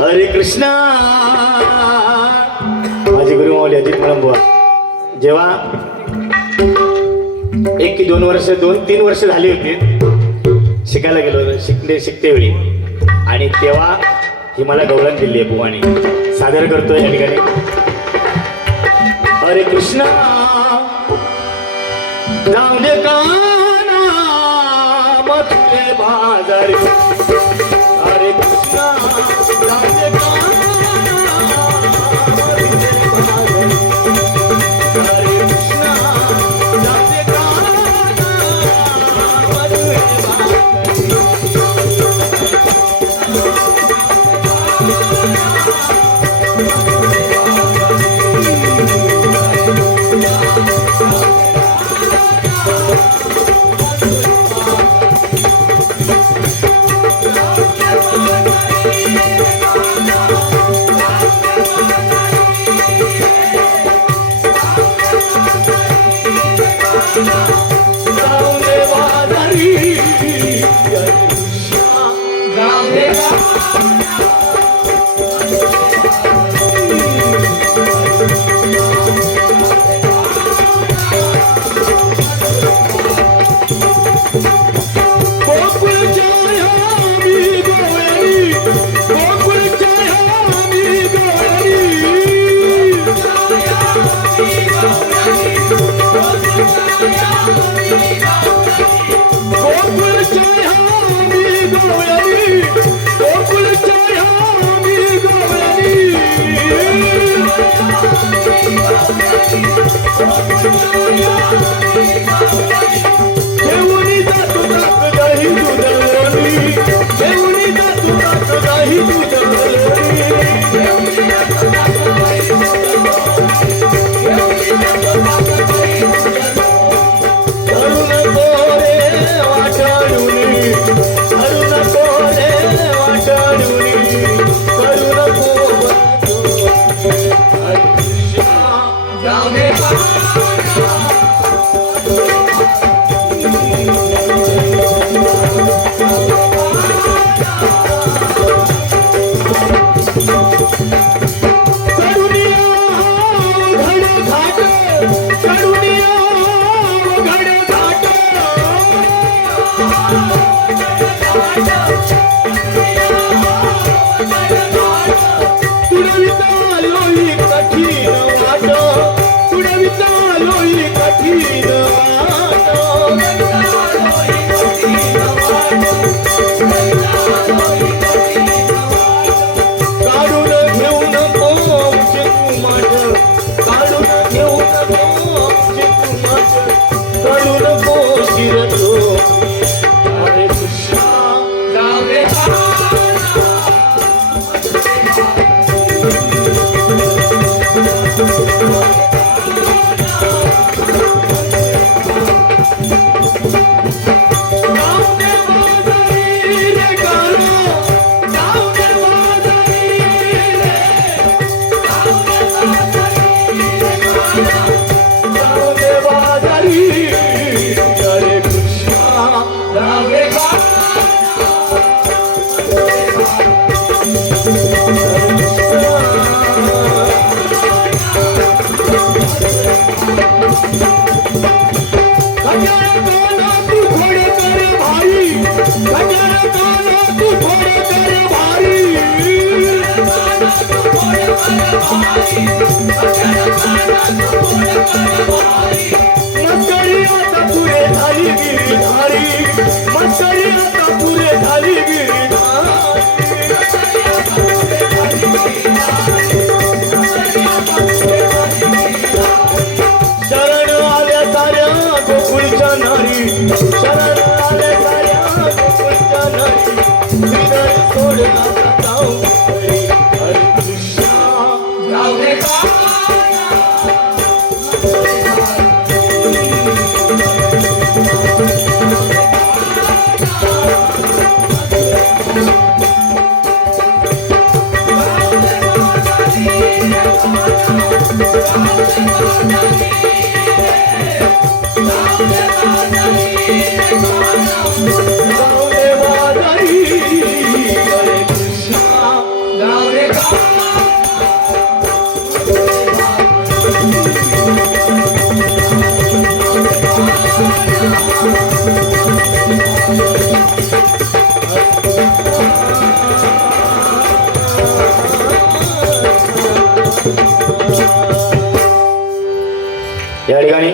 हरे कृष्णा. माझे गुरु माऊली अजित मळंबुवा. जेव्हा एक की दोन वर्ष दोन तीन वर्ष झाली होती शिकायला गेलो शिकले शिकते वेळी. आणि तेव्हा ही मला गौरव दिली आहे बुवाने. सादर करतोय या ठिकाणी. हरे कृष्णा. जाऊ दे काना हरे कृष्णा. Música या ठिकाणी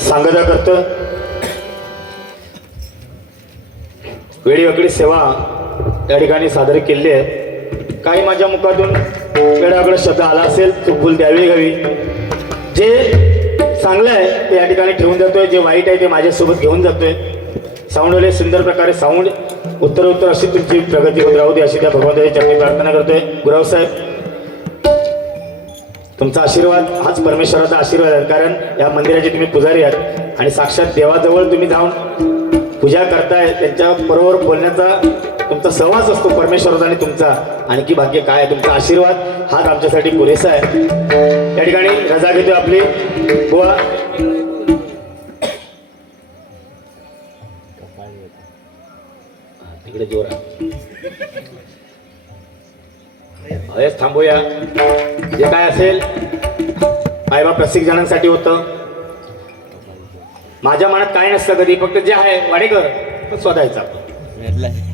सांगता करतं. वेळीवाकडी सेवा या ठिकाणी सादर केलेली आहे. काही माझ्या मुखातून वेळाकडे शब्द आला असेल तो भूल द्यावी घ्यावी जे चांगलं आहे ते या ठिकाणी ठेवून जातोय जे वाईट आहे ते माझ्यासोबत घेऊन जातोय. साऊंडवाले सुंदर प्रकारे साऊंड. उत्तर उत्तर अशी तुमची प्रगती होत राहू दे अशी त्या भगवंताची चरणी प्रार्थना करतोय. गुराव साहेब तुमचा आशीर्वाद हाच परमेश्वराचा आशीर्वाद आहे. कारण या मंदिराचे तुम्ही पुजारी आहात आणि साक्षात देवाजवळ तुम्ही जाऊन पूजा करताय त्यांच्या बरोबर बोलण्याचा तुमचा सहवास असतो परमेश्वराचा आणि तुमचा. आणखी भाग्य काय आहे? तुमचा आशीर्वाद हाच आमच्यासाठी पुरेसा आहे. या ठिकाणी रजा घेतो आपली. बुवा. तिकडे जोरा हयच थांबूया. जे काय असेल आईबा प्रसिद्ध जणांसाठी होतं. माझ्या मनात काय नसतं कधी फक्त जे आहे वाडेकर तो शोधायचा.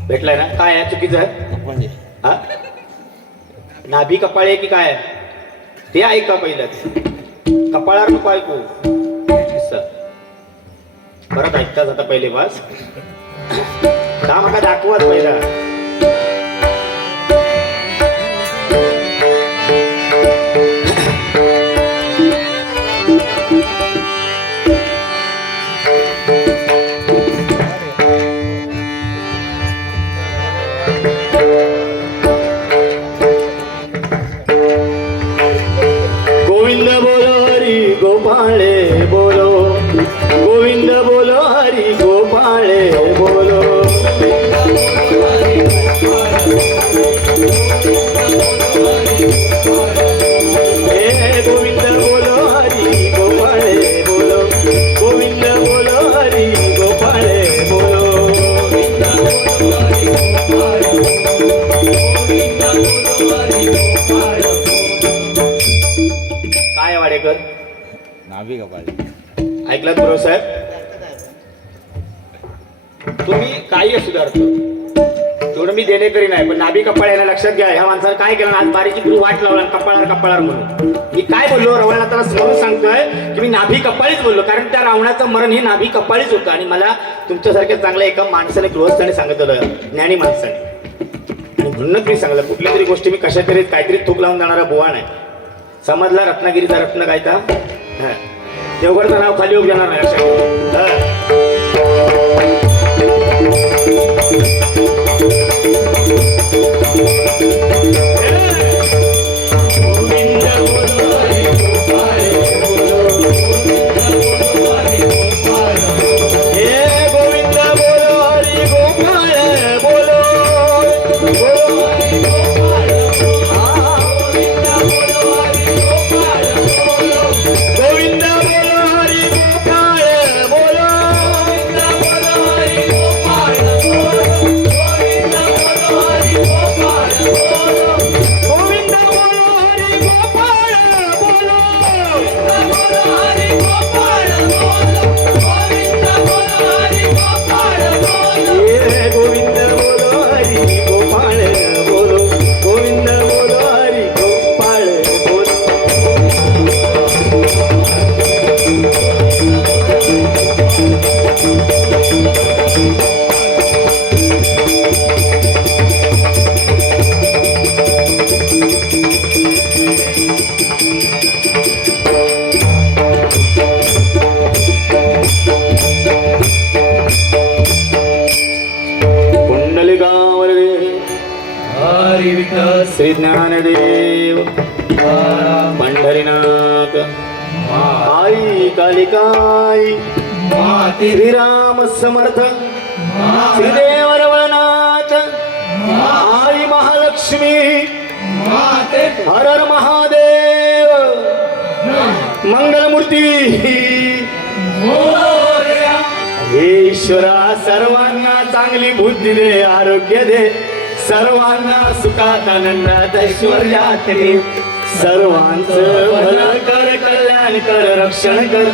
भेटलाय. ना? काय आहे? चुकीचं आहे? हा? नाभी कपाळ आहे की काय? आहे ते ऐका पहिलं? कपाळावर नको ऐकू. परत ऐकताच आता पहिले बस का माका दाखवत पहिला. काय आहे वाडेकर? कपाळी ऐकलात बरोबर साहेब? तुम्ही काही असू द्या अर्थ. तेवढं मी देणेकरी नाही पण नाभी कपाळ याला लक्षात घ्या ह्या माणसाला काय केलं आज बारीची गुरु वाट लावला कपाळावर कपाळावर म्हणून. मी काय बोललो? रवळनाथाला समोर सांगतोय की मी नाभी कपाळीच बोललो कारण त्या रावणाचं मरण हे नाभी कपाळीच होतं आणि मला तुमच्यासारख्या चांगल्या एका माणसाने गृहस्थाने सांगितलं ज्ञानी माणसाने. आणि म्हणूनच मी सांगलं कुठल्या तरी गोष्टी मी कशा तरी काहीतरी थूक लावून जाणारा बुवा नाही. समजला रत्नागिरीचा रत्न काय का देवगडचं नाव खाली होऊ देणार नाही अशा. ये गोविंद श्री ज्ञानदेव पंढरीनाथ। आई कालिकाई। माते। श्रीराम समर्थ। श्रीदेव रवळनाथ। आई महालक्ष्मी। माते। हर हर महादेव। मंगलमूर्ती। हे ईश्वरा सर्वांना चांगली बुद्धी दे आरोग्य दे. सर्वांना सुखात आनंदात ऐश्वर्यात सर्वांचं भलं कर कल्याण कर रक्षण कर.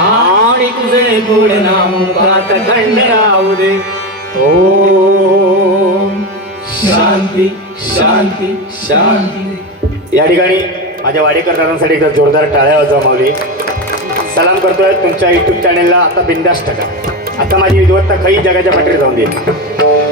आणि तुझे गुड नाम मुखात खंड राहू दे. ओम. शांती शांती शांती. या ठिकाणी माझ्या वाडेकर दादांसाठी एकदा जोरदार टाळ्या जमावली सलाम करतोय तुमच्या युट्यूब चॅनेलला आता बिंदास टाका आता माझी विद्वत्ता खई जगाच्या पाठीवर जाऊन दे